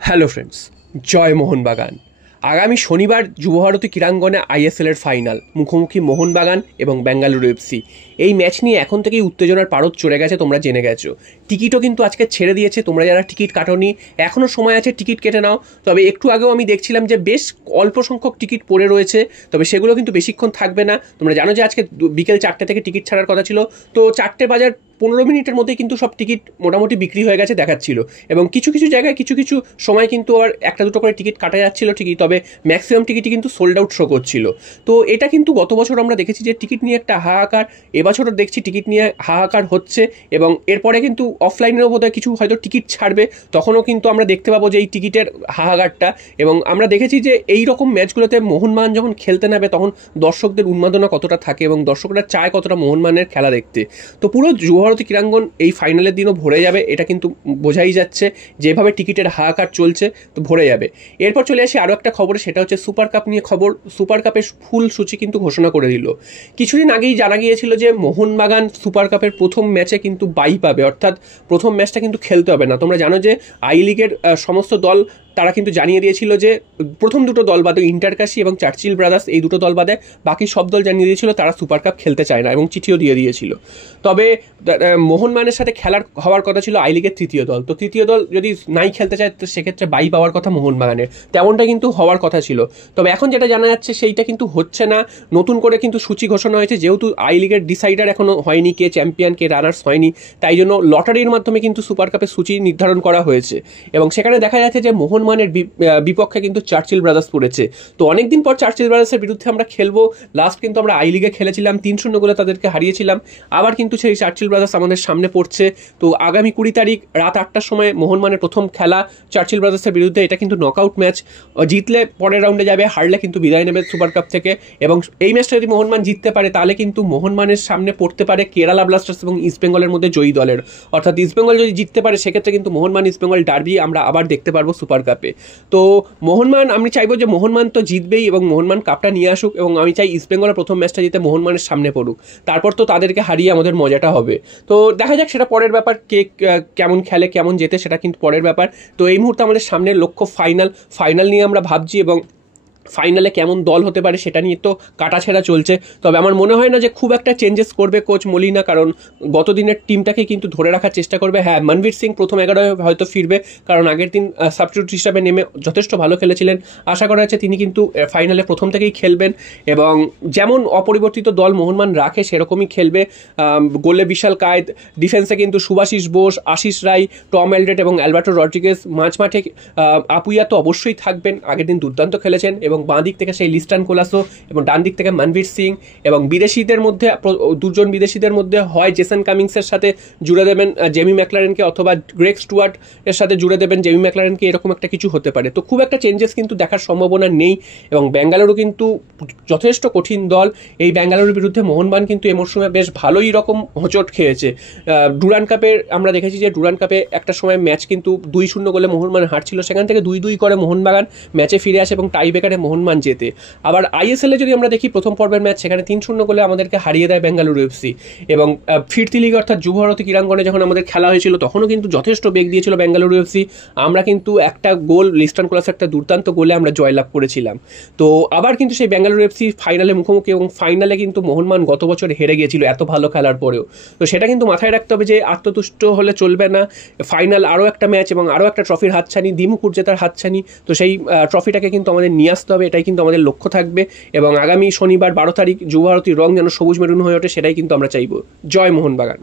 Hello friends, জয় মোহনবাগান। আগামী শনিবার Yuva Bharati ক্রীড়াঙ্গনে আইএসএলের final, মুখোমুখি মোহনবাগান এবং বেঙ্গালুরু এফসি। এই ম্যাচ নিয়ে এখন থেকেই উত্তেজনার পারদ চড়ে গেছে, তোমরা জেনে গেছো। টিকিটও কিন্তু আজকে ছেড়ে দিয়েছে, তোমরা যারা টিকিট কাটোনি এখনও সময় আছে, টিকিট কেটে নাও। তবে একটু আগেও আমি দেখছিলাম যে বেশ অল্প সংখ্যক টিকিট পড়ে রয়েছে, তবে সেগুলো কিন্তু বেশিক্ষণ থাকবে না। তোমরা জানো যে আজকে বিকেল 4টে থেকে টিকিট ছাড়ার কথা ছিল, তো 4টে বাজার 15 মিনিটের মধ্যেই কিন্তু সব টিকিট মোটামুটি বিক্রি হয়ে গেছে দেখাচ্ছিল। এবং কিছু কিছু জায়গায় কিছু কিছু সময় কিন্তু আবার একটা দুটো করে টিকিট কাটা যাচ্ছিল ঠিকই, তবে ম্যাক্সিমাম টিকিটই কিন্তু সোল্ড আউট শো করছিল। তো এটা কিন্তু গত বছর আমরা দেখেছি যে টিকিট নিয়ে একটা হাহাকার, এবছরও দেখছি টিকিট নিয়ে হাহাকার হচ্ছে। এবং এরপরে কিন্তু অফলাইনেরও বোধহয় কিছু হয়তো টিকিট ছাড়বে, তখনও কিন্তু আমরা দেখতে পাবো যে এই টিকিটের হাহাকারটা। এবং আমরা দেখেছি যে এই রকম ম্যাচগুলোতে মোহনবাগান যখন খেলতে নামে তখন দর্শকদের উন্মাদনা কতটা থাকে এবং দর্শকরা চায় কতটা মোহনবাগানের খেলা দেখতে। তো পুরো যুবভারতী ক্রীড়াঙ্গন এই ফাইনালের দিনও ভরে যাবে, এটা কিন্তু বোঝাই যাচ্ছে। যেভাবে টিকিটের হাহাকার চলছে, তো ভরে যাবে। এরপর চলে আসি আরও একটা খবরে, সেটা হচ্ছে সুপার কাপ নিয়ে খবর। সুপার কাপের ফুল সূচি কিন্তু ঘোষণা করে দিল। কিছুদিন আগেই জানা গিয়েছিল যে মোহনবাগান সুপার কাপের প্রথম ম্যাচে কিন্তু বাই পাবে, অর্থাৎ প্রথম ম্যাচটা কিন্তু খেলতে হবে না। তোমরা জানো যে আই লিগের সমস্ত দল তারা কিন্তু জানিয়ে দিয়েছিল যে প্রথম দুটো দল বাদে, ইন্টারকাশি এবং চার্চিল ব্রাদার্স, এই দুটো দল বাদে বাকি সব দল জানিয়ে দিয়েছিল তারা সুপার কাপ খেলতে চায় না এবং চিঠিও দিয়ে দিয়েছিল। তবে মোহনবাগানের সাথে খেলার হওয়ার কথা ছিল আই লিগের তৃতীয় দল, তো তৃতীয় দল যদি নাই খেলতে চায় তো সেক্ষেত্রে বাই পাওয়ার কথা মোহনবাগানের, তেমনটা কিন্তু হওয়ার কথা ছিল। তবে এখন যেটা জানা যাচ্ছে সেইটা কিন্তু হচ্ছে না। নতুন করে কিন্তু সূচি ঘোষণা হয়েছে, যেহেতু আই লিগের ডিসাইডার এখনও হয়নি, কে চ্যাম্পিয়ন কে রানার্স হয়নি, তাই জন্য লটারির মাধ্যমে কিন্তু সুপার কাপের সূচি নির্ধারণ করা হয়েছে। এবং সেখানে দেখা যাচ্ছে যে মোহনবাগানের বিপক্ষে কিন্তু চার্চিল ব্রাদার্স পড়েছে। তো অনেকদিন পর চার্চিল ব্রাদার্সের বিরুদ্ধে আমরা খেলবো। লাস্ট কিন্তু আমরা আই লিগে খেলেছিলাম, 3-0 গোলে তাদেরকে হারিয়েছিলাম। আবার কিন্তু সেই চার্চিল ব্রাদার্স আমাদের সামনে পড়ছে। তো আগামী 20 তারিখ রাত 8টার সময় মোহনবাগানের প্রথম খেলা চার্চিল ব্রাদার্সের বিরুদ্ধে। এটা কিন্তু নকআউট ম্যাচ, জিতলে পরের রাউন্ডে যাবে, হারলে কিন্তু বিদায় নেবে সুপার কাপ থেকে। এবং এই ম্যাচটা যদি মোহনবাগান জিততে পারে তাহলে কিন্তু মোহনবাগানের সামনে পড়তে পারে কেরালা ব্লাস্টার্স এবং ইস্টবেঙ্গলের মধ্যে জয়ী দলের। অর্থাৎ ইস্টবেঙ্গল যদি জিততে পারে সেক্ষেত্রে কিন্তু মোহনবাগান ইস্টবেঙ্গল ডার্বি আমরা আবার দেখতে পারবো সুপার কাপে। তো মোহনবাগান, আমি চাইবো যে মোহনবাগান তো জিতবেই এবং মোহনবাগান কাপটা নিয়ে আসুক, এবং আমি চাই ইস্টবেঙ্গলের প্রথম ম্যাচটা জিতে মোহনবাগানের সামনে পড়ুক, তারপর তো তাদেরকে হারিয়ে আমাদের মজাটা হবে। তো দেখা যাক, সেটা পরের ব্যাপার, কে কেমন খেলে কেমন জেতে সেটা কিন্তু পরের ব্যাপার। তো এই মুহূর্তে আমাদের সামনের লক্ষ্য ফাইনাল নিয়ে আমরা ভাবছি, এবং ফাইনালে কেমন দল হতে পারে সেটা নিয়ে তো কাটাছেঁড়া চলছে। তবে আমার মনে হয় না যে খুব একটা চেঞ্জেস করবে কোচ মলিনা, কারণ গত দিনের টিমটাকে কিন্তু ধরে রাখার চেষ্টা করবে। হ্যাঁ, মনবীর সিং প্রথম 11 হয়তো ফিরবে, কারণ আগের দিন সাবস্টিটিউট হিসাবে নেমে যথেষ্ট ভালো খেলেছিলেন। আশা করা যাচ্ছে তিনি কিন্তু ফাইনালে প্রথম থেকেই খেলবেন, এবং যেমন অপরিবর্তিত দল মোহনবাগান রাখে সেরকমই খেলবে। গোলে বিশাল কায়েদ, ডিফেন্সে কিন্তু সুভাশিস বোস, আশিস রায়, টম এলড্রেট এবং অ্যালবার্টো রড্রিগেজ, মাঝমাঠে আপুইয়া তো অবশ্যই থাকবেন, আগের দিন দুর্দান্ত খেলেছেন। এবং বাঁ দিক থেকে সেই লিস্টান কোলাসো, এবং ডান দিক থেকে মনবীর সিং। এবং বিদেশিদের মধ্যে দুজন বিদেশিদের মধ্যে হয় জেসন কামিংসের সাথে জুড়ে দেবেন জেমি ম্যাকলারেনকে, অথবা গ্রেগ স্টুয়ার্ট এর সাথে জুড়ে দেবেন জেমি ম্যাকলারেনকে, এরকম একটা কিছু হতে পারে। তো খুব একটা চেঞ্জেস কিন্তু দেখার সম্ভাবনা নেই। এবং বেঙ্গালুরু কিন্তু যথেষ্ট কঠিন দল। এই বেঙ্গালুরুর বিরুদ্ধে মোহনবাগান কিন্তু এ মরশুমে বেশ ভালোই রকম হোঁচট খেয়েছে। ডুরান্ড কাপে আমরা দেখেছি যে ডুরান্ড কাপে একটা সময় ম্যাচ কিন্তু 2-0 গোলে মোহনবাগান হারছিল, সেখান থেকে 2-2 করে মোহনবাগান ম্যাচে ফিরে আসে এবং টাই ব্রেকারে মোহনবাগান জেতে। আবার আইএসএল এ যদি আমরা দেখি প্রথম পর্বের ম্যাচ, সেখানে 3-0 গোলে আমাদেরকে হারিয়ে দেয় বেঙ্গালুরু এফসি। এবং ফিরতি লিগ অর্থাৎ যুবভারতী ক্রীড়াঙ্গনে যখন আমাদের খেলা হয়েছিল তখনও কিন্তু যথেষ্ট বেগ দিয়েছিল বেঙ্গালুরু এফসি। আমরা কিন্তু একটা গোল, লিস্টান কোলাসের একটা দুর্দান্ত গোলে আমরা জয়লাভ করেছিলাম। তো আবার কিন্তু সেই বেঙ্গালুরু এফসি ফাইনালে মুখোমুখি, এবং ফাইনালে কিন্তু মোহনবাগান গত বছর হেরে গিয়েছিল এত ভালো খেলার পরেও। তো সেটা কিন্তু মাথায় রাখতে হবে যে আত্মতুষ্ট হলে চলবে না। ফাইনাল আরও একটা ম্যাচ এবং আরও একটা ট্রফির হাতছানি, দিমুকুর জেতার হাতছানি। তো সেই ট্রফিটাকে কিন্তু আমাদের নিয়ে আসতে হবে, এটাই কিন্তু আমাদের লক্ষ্য থাকবে। এবং আগামী শনিবার 12 তারিখ যুবভারতীর রং যেন সবুজ মেরুন হয়ে ওঠে, সেটাই কিন্তু আমরা চাইব। জয় মোহনবাগান।